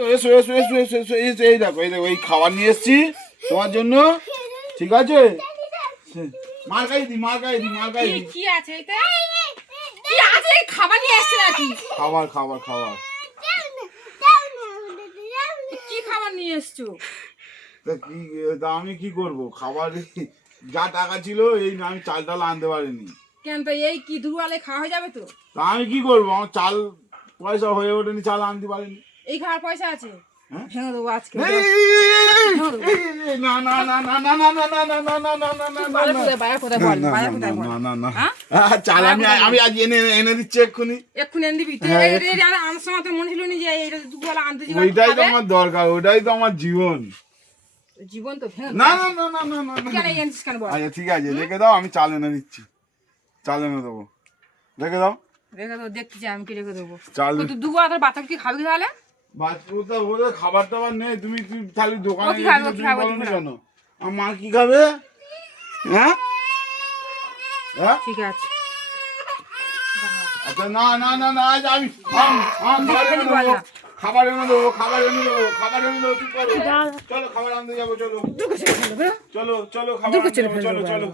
তো এসো এসো এসো এসো এসো এসো, এই দেখো এই খাবার নিয়ে এসছি তোমার জন্য, ঠিক আছে? মার খাই দি মার খাই দি মার খাই দি। কি আছে এতে? কি আছে? খাবার নিয়ে এসেছে নাকি? খাবার খাবার খাবার। কি খাবার নিয়ে এসছো? তা আমি কি করবো, খাবার যা টাকা ছিল এই না, আমি চাল টাল আনতে পারিনি। কেন তো এই কি দুয়ালে খাওয়া হয়ে যাবে তো? তা আমি কি করবো, আমার চাল পয়সা হয়ে ওঠেনি, চাল আনতে পারিনি। এই খাওয়ার পয়সা আছে? হ্যাঁ? ভেঙে দেবো আজকে। না না না না না না না না না না না না না না বাজার কোথায়? বাজার কোথায় বল? বাজার কোথায় বল? না না না, হ্যাঁ? চাল আমি আমি আজ এনে এনে দিচ্ছি এক্ষুনি। এক্ষুনি এনে দিবি? তুই আনার সময় তো মনে ছিল না যে এই দুবেলা আনতে যাবো। ওইটাই তো আমার দরকার, ওইটাই তো আমার জীবন। জীবন তো ভেঙে না না না না না না না। কেন এনেছিস কেন বল? আচ্ছা ঠিক আছে, রেখে দাও, আমি চাল এনে দিচ্ছি, চাল এনে দেবো, রেখে দাও। রেখে দেবো, দেখতে চাই আমি কি রেখে দেবো। চাল তুই দুবেলা তোর বাচ্চাকে কি খাবি তাহলে? বাচ্চা বলে খাবার টাবার নেই, তুমি খালি ও দোকানে কি খাবে? গিয়ে ও কি তুমি খাবে? বলো না কেন? আমার মা কি খাবে? হ্যাঁ হ্যাঁ, ঠিক আছে। আচ্ছা না না না না, আজ আমি খাবার এনে দেবো, খাবার এনে দেবো, খাবার এনে দেবো, খাবার এনে দেবো, চুপ করো। চলো খাবার আনতে যাবো, চলো চলো চলো, খাবার আনতে যাবো, চলো চলো।